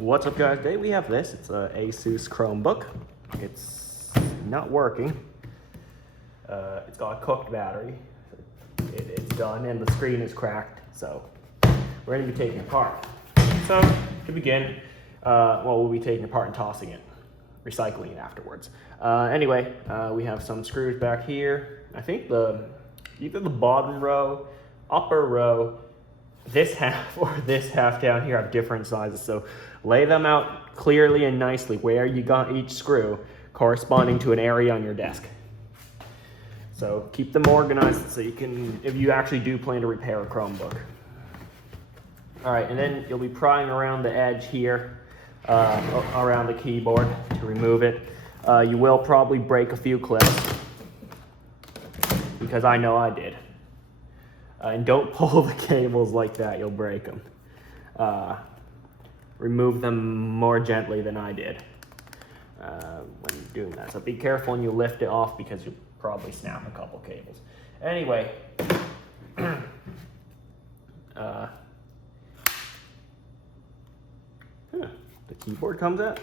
What's up, guys? Today we have this. It's a Asus Chromebook. It's not working. It's got a cooked battery. It's done and the screen is cracked. So we're going to be taking it apart. So to begin, we'll be taking it apart and tossing it, recycling it afterwards. Anyway, we have some screws back here. I think either the bottom row, upper row, this half or this half down here have different sizes. So lay them out clearly and nicely where you got each screw corresponding to an area on your desk. So keep them organized so you can, if you actually do plan to repair a Chromebook. All right, and then you'll be prying around the edge here, around the keyboard to remove it. You will probably break a few clips, because I know I did. And don't pull the cables like that, you'll break them. Remove them more gently than I did when you're doing that. So be careful when you lift it off because you'll probably snap a couple cables. Anyway, the keyboard comes out.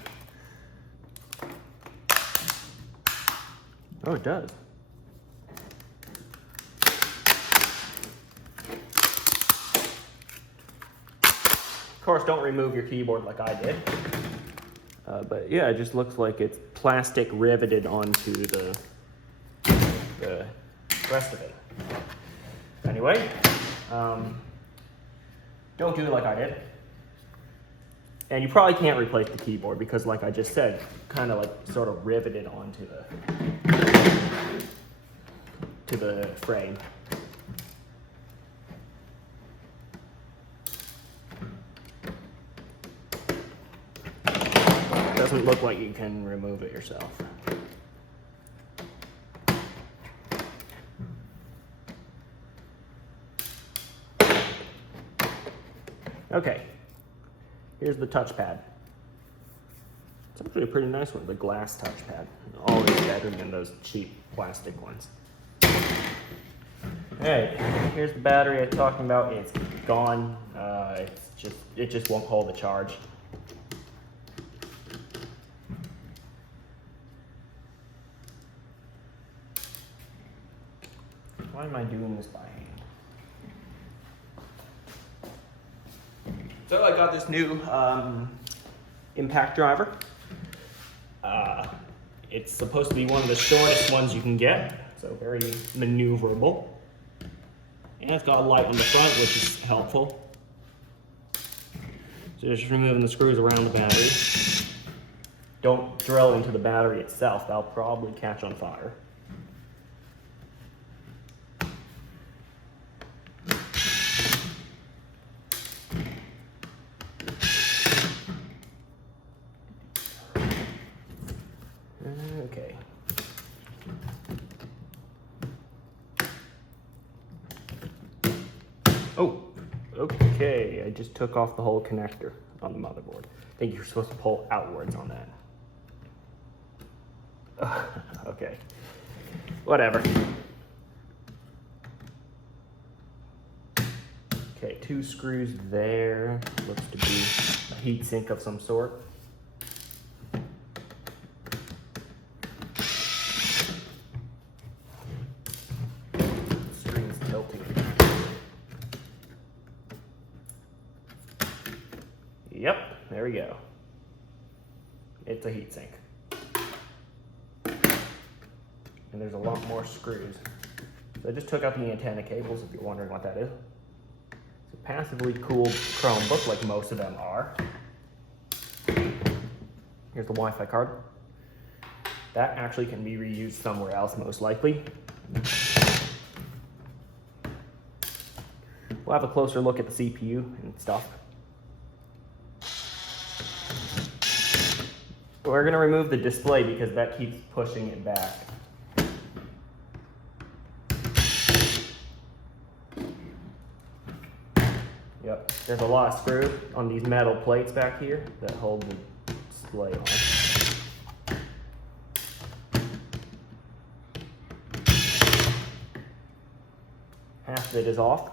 Oh, it does. Of course, don't remove your keyboard like I did. But yeah, it just looks like it's plastic riveted onto the rest of it. Anyway, don't do it like I did. And you probably can't replace the keyboard because, like I just said, kind of like sort of riveted onto the frame. Doesn't look like you can remove it yourself. Okay, here's the touchpad. It's actually a pretty nice one, the glass touchpad. Always better than those cheap plastic ones. Alright, here's the battery I'm talking about. It's gone. It just won't hold the charge. Why am I doing this by hand? So I got this new impact driver. It's supposed to be one of the shortest ones you can get, so very maneuverable. And it's got a light on the front, which is helpful. So just removing the screws around the battery. Don't drill into the battery itself, that'll probably catch on fire. Okay. Oh, okay. I just took off the whole connector on the motherboard. I think you're supposed to pull outwards on that. Okay. Whatever. Okay, 2 screws there. Looks to be a heat sink of some sort. Yep, there we go. It's a heatsink. And there's a lot more screws. So I just took out the antenna cables if you're wondering what that is. It's a passively cooled Chromebook like most of them are. Here's the Wi-Fi card. That actually can be reused somewhere else most likely. We'll have a closer look at the CPU and stuff. We're going to remove the display because that keeps pushing it back. Yep, there's a lot of screws on these metal plates back here that hold the display on. Half of it is off.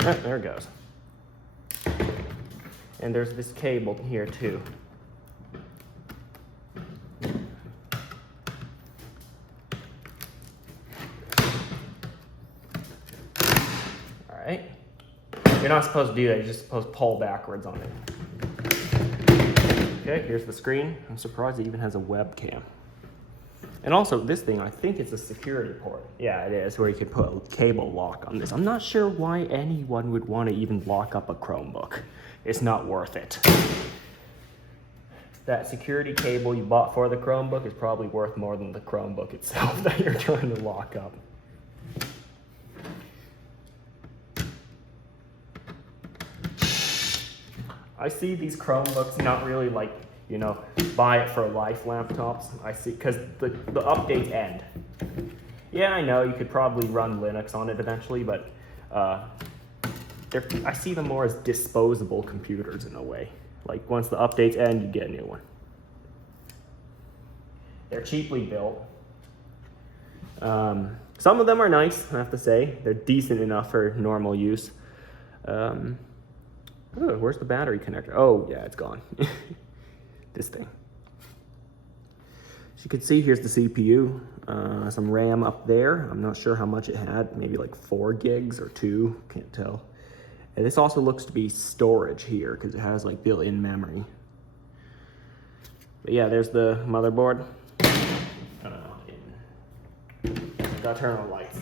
Oh, there it goes. And there's this cable here too. All right. You're not supposed to do that. You're just supposed to pull backwards on it. Okay, here's the screen. I'm surprised it even has a webcam. And also this thing, I think it's a security port. Yeah, it is, where you can put a cable lock on this. I'm not sure why anyone would want to even lock up a Chromebook. It's not worth it. That security cable you bought for the Chromebook is probably worth more than the Chromebook itself that you're trying to lock up. I see these Chromebooks not really like, you know, buy it for life laptops. I see, because the updates end. Yeah, I know you could probably run Linux on it eventually, but I see them more as disposable computers in a way. Like once the updates end, you get a new one. They're cheaply built. Some of them are nice, I have to say. They're decent enough for normal use. Oh, where's the battery connector? Oh, yeah, it's gone. This thing. As you can see, here's the CPU. Some RAM up there. I'm not sure how much it had. Maybe like 4 gigs or 2. Can't tell. And this also looks to be storage here because it has like built-in memory. But yeah, there's the motherboard. Gotta turn on lights.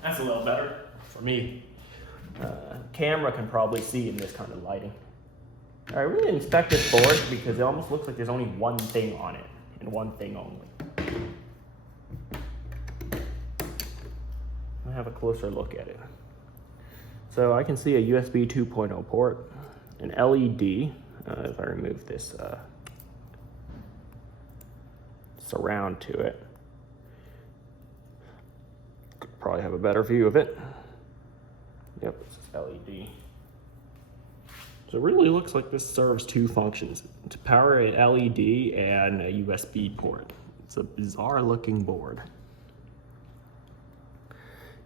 That's a little better for me. Camera can probably see in this kind of lighting. I really inspect this board because it almost looks like there's only one thing on it, and one thing only. I'll have a closer look at it. So I can see a USB 2.0 port, an LED, if I remove this surround to it. Probably have a better view of it. Yep, it's LED. So it really looks like this serves 2 functions, to power an LED and a USB port. It's a bizarre looking board.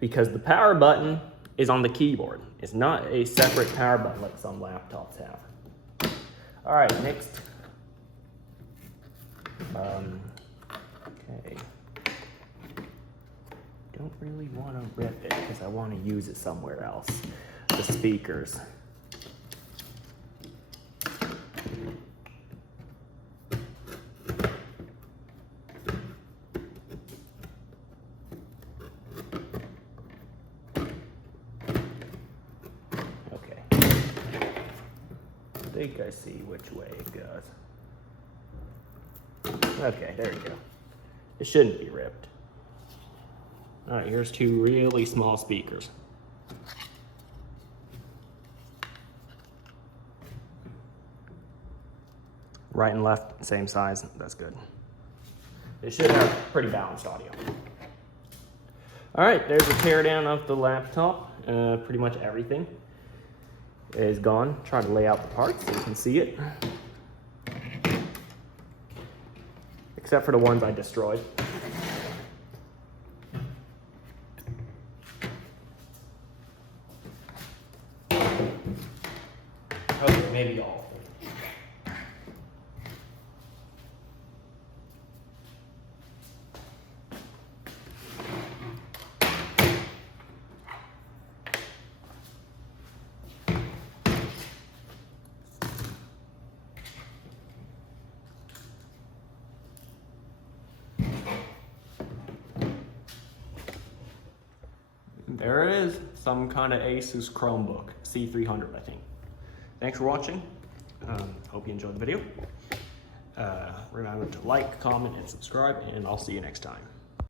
Because the power button is on the keyboard. It's not a separate power button like some laptops have. All right, next. Okay. Don't really want to rip it because I want to use it somewhere else. The speakers. Okay. I think I see which way it goes. Okay, there you go. It shouldn't be ripped. All right, here's 2 really small speakers. Right and left, same size, that's good. It should have pretty balanced audio. All right, there's a teardown of the laptop. Pretty much everything is gone. Try to lay out the parts so you can see it. Except for the ones I destroyed. Okay, maybe all of them. There it is, some kind of Asus Chromebook, C300 I think. Thanks for watching. Hope you enjoyed the video. Remember to like, comment, and subscribe, and I'll see you next time.